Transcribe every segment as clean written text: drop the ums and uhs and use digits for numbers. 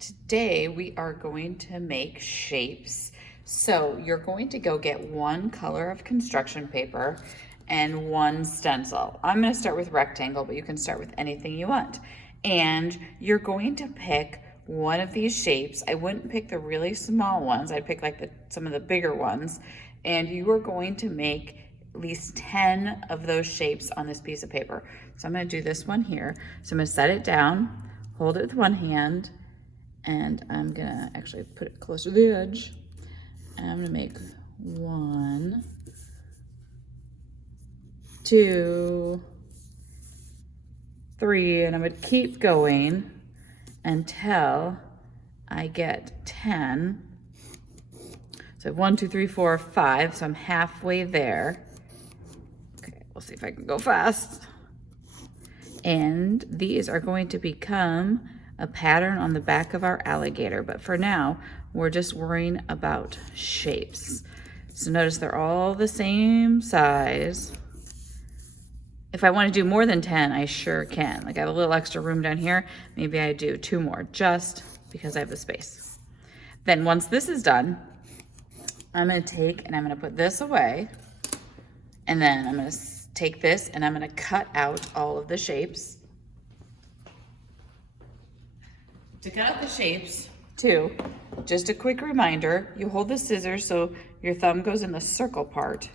Today we are going to make shapes. So you're going to go get one color of construction paper and one stencil. I'm going to start with rectangle, but you can start with anything you want. And you're going to pick one of these shapes. I wouldn't pick the really small ones. I'd pick like some of the bigger ones. And you are going to make at least 10 of those shapes on this piece of paper. So I'm going to do this one here. So I'm going to set it down, hold it with one hand, and I'm gonna actually put it closer to the edge. And I'm gonna make 1, 2, 3, and I'm gonna keep going until I get 10. So I have 1, 2, 3, 4, 5, so I'm halfway there. Okay, we'll see if I can go fast. And these are going to become a pattern on the back of our alligator, but for now, we're just worrying about shapes. So notice they're all the same size. If I want to do more than 10, I sure can. Like I have a little extra room down here, maybe I do 2 more just because I have the space. Then once this is done, I'm gonna take and I'm gonna put this away, and then I'm gonna take this and I'm gonna cut out all of the shapes. To cut out the shapes, too, just a quick reminder, you hold the scissors so your thumb goes in the circle part.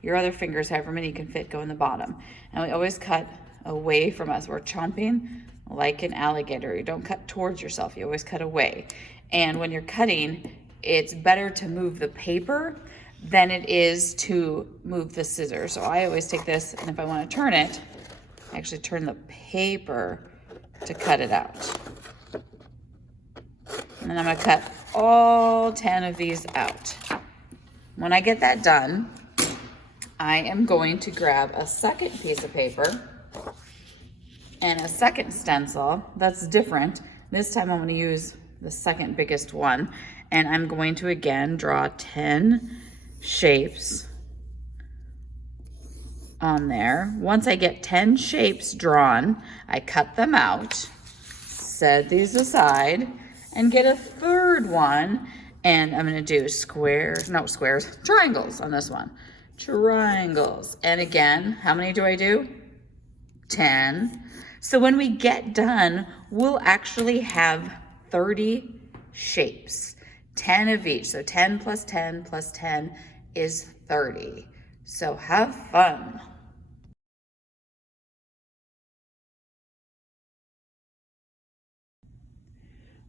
Your other fingers, however many you can fit, go in the bottom. And we always cut away from us. We're chomping like an alligator. You don't cut towards yourself, you always cut away. And when you're cutting, it's better to move the paper than it is to move the scissors. So I always take this, and if I want to turn it, I actually turn the paper to cut it out. And then I'm gonna cut all 10 of these out. When I get that done, I am going to grab a second piece of paper and a second stencil that's different. This time I'm gonna use the second biggest one, and I'm going to again draw 10 shapes on there. Once I get 10 shapes drawn, I cut them out, set these aside, and get a third one, and I'm gonna do triangles on this one. Triangles. And again, how many do I do? 10. So when we get done, we'll actually have 30 shapes, 10 of each. So 10 plus 10 plus 10 is 30. So have fun.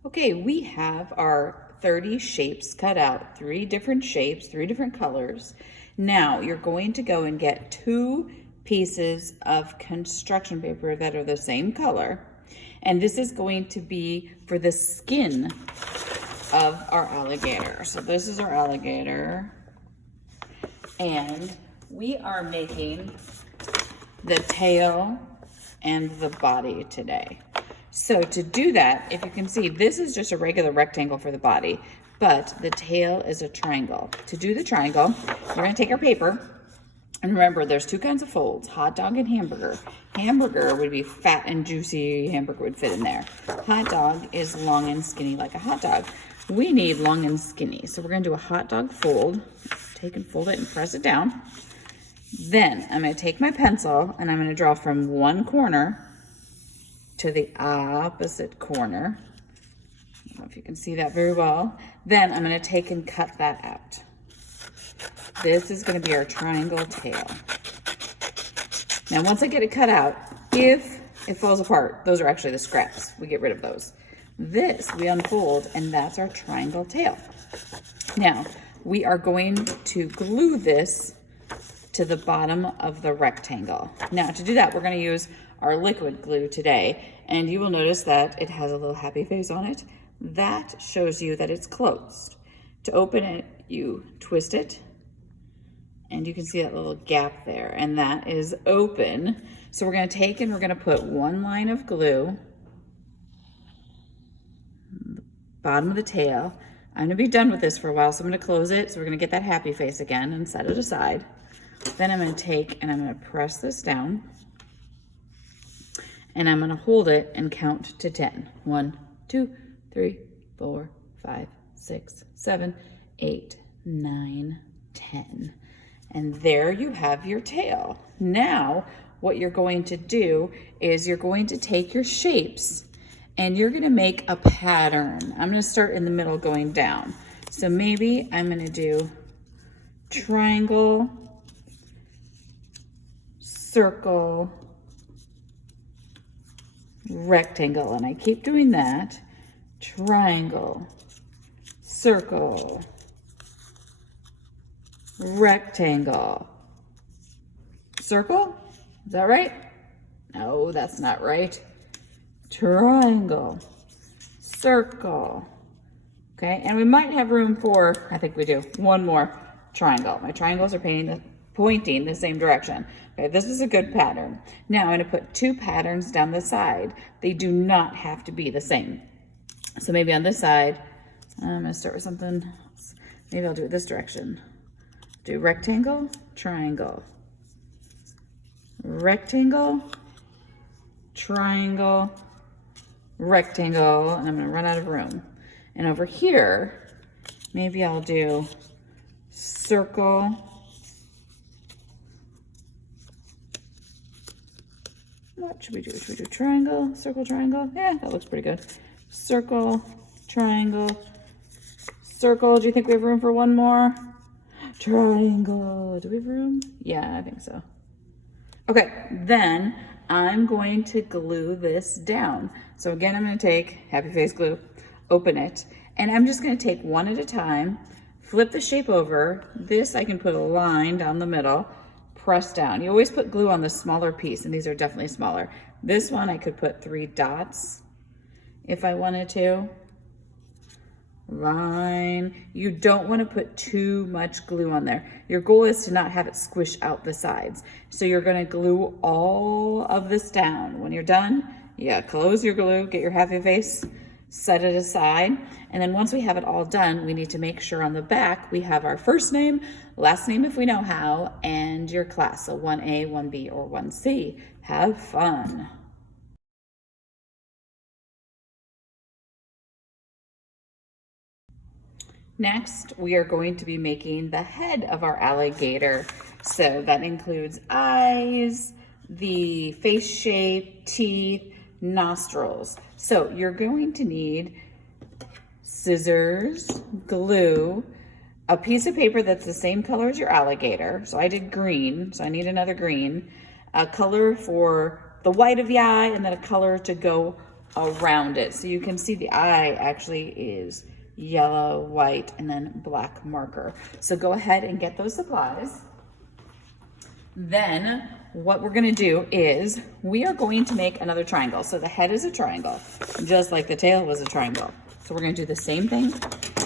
Okay, we have our 30 shapes cut out, 3 different shapes, 3 different colors. Now you're going to go and get 2 pieces of construction paper that are the same color. And this is going to be for the skin of our alligator. So this is our alligator. And we are making the tail and the body today. So to do that, if you can see, this is just a regular rectangle for the body, but the tail is a triangle. To do the triangle, we're gonna take our paper, and remember there's 2 kinds of folds, hot dog and hamburger. Hamburger would be fat and juicy, hamburger would fit in there. Hot dog is long and skinny like a hot dog. We need long and skinny, so we're gonna do a hot dog fold. Take and fold it and press it down. Then I'm gonna take my pencil and I'm gonna draw from one corner to the opposite corner. I don't know if you can see that very well. Then I'm gonna take and cut that out. This is gonna be our triangle tail. Now, once I get it cut out, if it falls apart, those are actually the scraps. We get rid of those. This we unfold, and that's our triangle tail. Now, we are going to glue this to the bottom of the rectangle. Now, to do that, we're gonna use our liquid glue today, and you will notice that it has a little happy face on it. That shows you that it's closed. To open it, you twist it, and you can see that little gap there, and that is open. So we're gonna take and we're gonna put 1 line of glue on the bottom of the tail. I'm gonna be done with this for a while, so I'm gonna close it. So we're gonna get that happy face again and set it aside. Then I'm gonna take and I'm gonna press this down, and I'm gonna hold it and count to 10. 1, 2, 3, 4, 5, 6, 7, 8, 9, 10. And there you have your tail. Now, what you're going to do is you're going to take your shapes and you're gonna make a pattern. I'm gonna start in the middle going down. So maybe I'm gonna do triangle, circle, rectangle, and I keep doing that. Triangle, circle, rectangle, circle. Is that right? No, that's not right. Triangle, circle. Okay, and we might have room for, I think we do, one more triangle. My triangles are pointing the same direction. Okay, this is a good pattern. Now I'm going to put 2 patterns down the side. They do not have to be the same. So maybe on this side, I'm going to start with something else. Maybe I'll do it this direction. Do rectangle, triangle, rectangle, triangle, rectangle, and I'm going to run out of room. And over here, maybe I'll do circle, what should we do? Should we do triangle, circle, triangle? Yeah, that looks pretty good. Circle, triangle, circle. Do you think we have room for one more? Triangle. Do we have room? Yeah, I think so. Okay, then I'm going to glue this down. So again, I'm going to take Happy Face glue, open it, and I'm just going to take one at a time, flip the shape over. This I can put a line down the middle, press down. You always put glue on the smaller piece, and these are definitely smaller. This one I could put 3 dots if I wanted to. Line. You don't want to put too much glue on there. Your goal is to not have it squish out the sides. So you're going to glue all of this down. When you're done, close your glue, get your Happy Face, set it aside. And then once we have it all done, we need to make sure on the back we have our first name, last name if we know how, and your class. So 1A, 1B, or 1C. Have fun. Next, we are going to be making the head of our alligator. So that includes eyes, the face shape, teeth, nostrils. So you're going to need scissors, glue, a piece of paper that's the same color as your alligator. So I did green, so I need another green, a color for the white of the eye, and then a color to go around it. So you can see the eye actually is yellow, white, and then black marker. So go ahead and get those supplies. Then what we're gonna do is we are going to make another triangle. So the head is a triangle, just like the tail was a triangle. So we're gonna do the same thing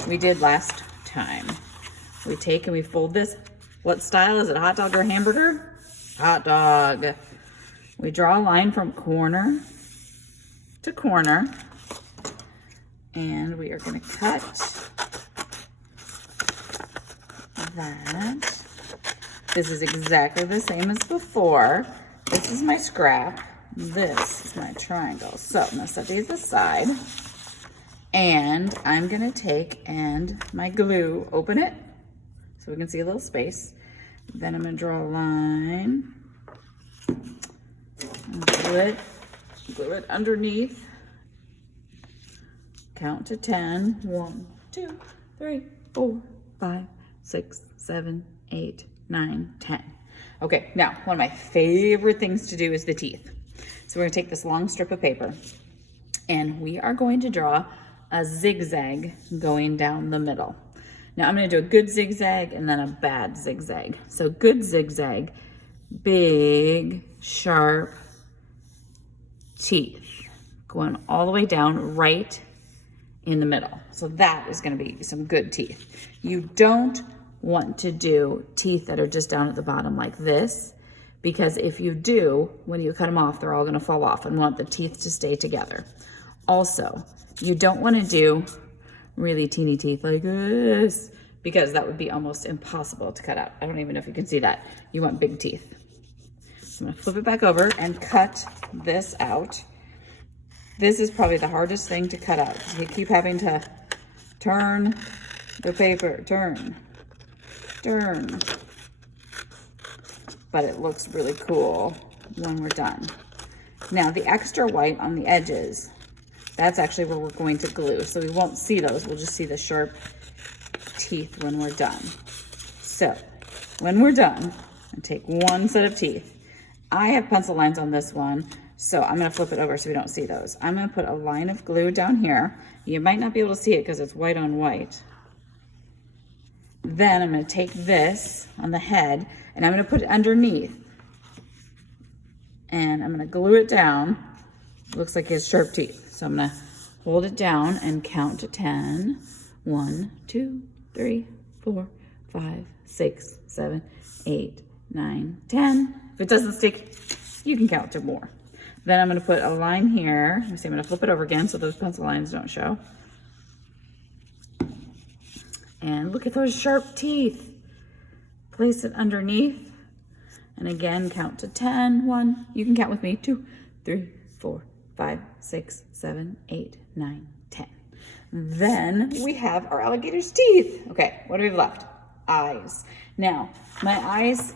we did last time. We take and we fold this. What style is it, hot dog or hamburger? Hot dog. We draw a line from corner to corner. And we are going to cut that. This is exactly the same as before. This is my scrap. This is my triangle. So I'm going to set these aside. And I'm going to take and my glue, open it so we can see a little space. Then I'm going to draw a line. Glue it underneath. Count to 10. 1, 2, 3, 4, 5, 6, 7, 8, 9, 10. Okay, now one of my favorite things to do is the teeth. So we're going to take this long strip of paper and we are going to draw a zigzag going down the middle. Now I'm going to do a good zigzag and then a bad zigzag. So good zigzag, big, sharp teeth going all the way down right in the middle. So that is going to be some good teeth. You don't want to do teeth that are just down at the bottom like this, because if you do, when you cut them off, they're all going to fall off, and want the teeth to stay together. Also, you don't want to do really teeny teeth like this, because that would be almost impossible to cut out. I don't even know if you can see that. You want big teeth. I'm going to flip it back over and cut this out. This is probably the hardest thing to cut out because you keep having to turn the paper, turn. But it looks really cool when we're done. Now the extra white on the edges, that's actually where we're going to glue. So we won't see those, we'll just see the sharp teeth when we're done. So when we're done, I take one set of teeth. I have pencil lines on this one, so I'm gonna flip it over so we don't see those. I'm gonna put a line of glue down here. You might not be able to see it because it's white on white. Then I'm gonna take this on the head and I'm gonna put it underneath. And I'm gonna glue it down. It looks like it has sharp teeth. So I'm gonna hold it down and count to 10. 1, 2, 3, 4, 5, 6, 7, 8, 9, 10. If it doesn't stick, you can count to more. Then I'm gonna put a line here. Let me see, I'm gonna flip it over again so those pencil lines don't show. And look at those sharp teeth. Place it underneath. And again, count to 10. 1, you can count with me. 2, 3, 4, 5, 6, 7, 8, 9, 10. Then we have our alligator's teeth. Okay, what do we have left? Eyes. Now, my eyes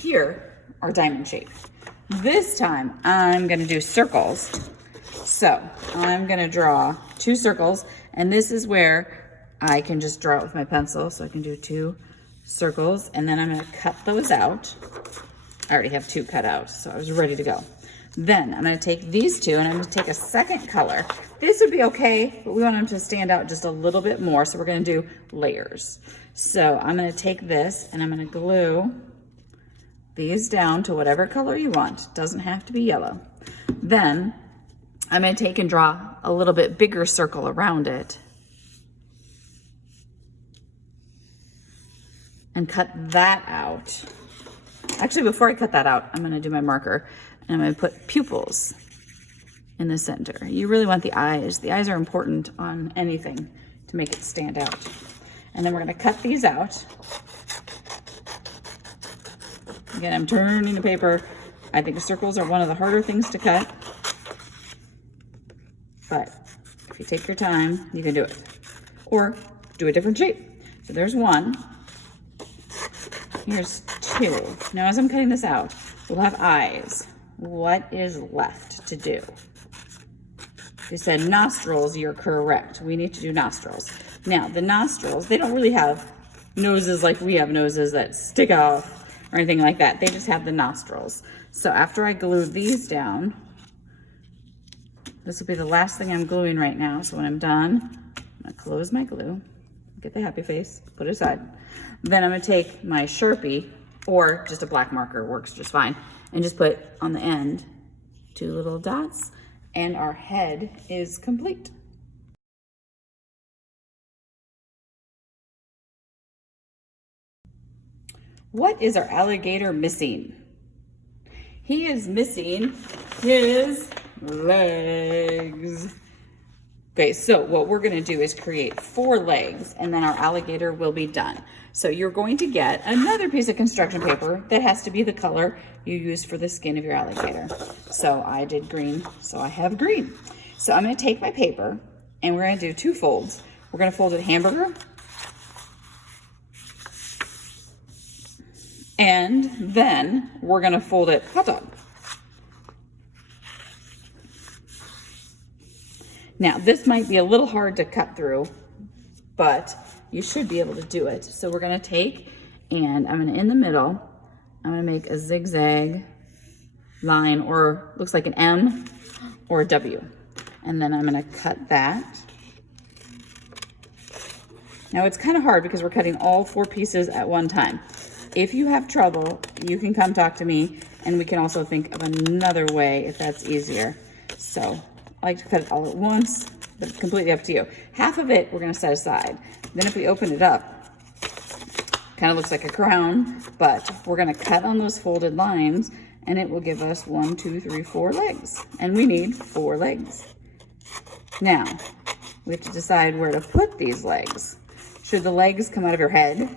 here are diamond shaped. This time, I'm gonna do circles. So, I'm gonna draw 2 circles, and this is where I can just draw it with my pencil. So I can do 2 circles, and then I'm gonna cut those out. I already have 2 cut out, so I was ready to go. Then I'm gonna take these 2 and I'm gonna take a second color. This would be okay, but we want them to stand out just a little bit more, so we're gonna do layers. So I'm gonna take this and I'm gonna glue these down to whatever color you want. Doesn't have to be yellow. Then I'm gonna take and draw a little bit bigger circle around it and cut that out. Actually, before I cut that out, I'm gonna do my marker and I'm gonna put pupils in the center. You really want the eyes. The eyes are important on anything to make it stand out. And then we're gonna cut these out. Again, I'm turning the paper. I think circles are one of the harder things to cut. But if you take your time, you can do it. Or do a different shape. So there's 1. Here's 2. Now as I'm cutting this out, we'll have eyes. What is left to do? They said nostrils, you're correct. We need to do nostrils. Now the nostrils, they don't really have noses like we have noses that stick off or anything like that. They just have the nostrils. So after I glue these down, this will be the last thing I'm gluing right now. So when I'm done, I'm gonna close my glue, get the happy face, put it aside. Then I'm gonna take my Sharpie, or just a black marker works just fine, and just put on the end 2 little dots, and our head is complete. What is our alligator missing? He is missing his legs. Okay, so what we're gonna do is create 4 legs and then our alligator will be done. So you're going to get another piece of construction paper that has to be the color you use for the skin of your alligator. So I did green, so I have green. So I'm gonna take my paper and we're gonna do 2 folds. We're gonna fold it hamburger, and then we're gonna fold it hot dog. Now, this might be a little hard to cut through, but you should be able to do it. So we're gonna take, and I'm gonna, in the middle, I'm gonna make a zigzag line, or looks like an M or a W. And then I'm gonna cut that. Now it's kind of hard because we're cutting all 4 pieces at one time. If you have trouble, you can come talk to me, and we can also think of another way if that's easier. So I like to cut it all at once, but it's completely up to you. Half of it we're gonna set aside. Then if we open it up, kind of looks like a crown, but we're gonna cut on those folded lines and it will give us 1, 2, 3, 4 legs. And we need 4 legs. Now, we have to decide where to put these legs. Should the legs come out of your head?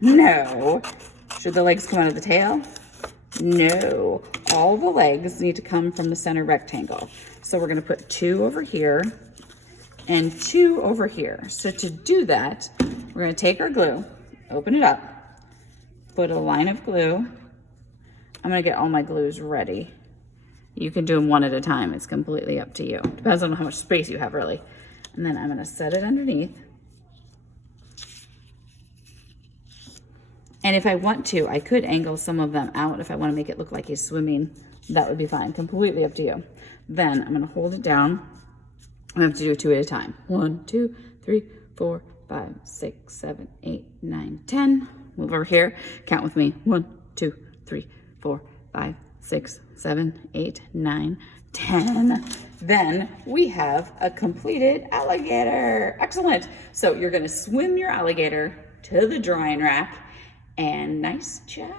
No. Should the legs come out of the tail? No. All the legs need to come from the center rectangle. So we're gonna put 2 over here and 2 over here. So to do that, we're gonna take our glue, open it up, put a line of glue. I'm gonna get all my glues ready. You can do them one at a time. It's completely up to you. Depends on how much space you have, really. And then I'm gonna set it underneath. And if I want to, I could angle some of them out if I want to make it look like he's swimming. That would be fine. Completely up to you. Then I'm going to hold it down. I have to do 2 at a time. 1, 2, 3, 4, 5, 6, 7, 8, 9, 10. Move over here. Count with me. 1, 2, 3, 4, 5, 6, 7, 8, 9, 10. Then we have a completed alligator. Excellent. So you're going to swim your alligator to the drying rack. And nice job.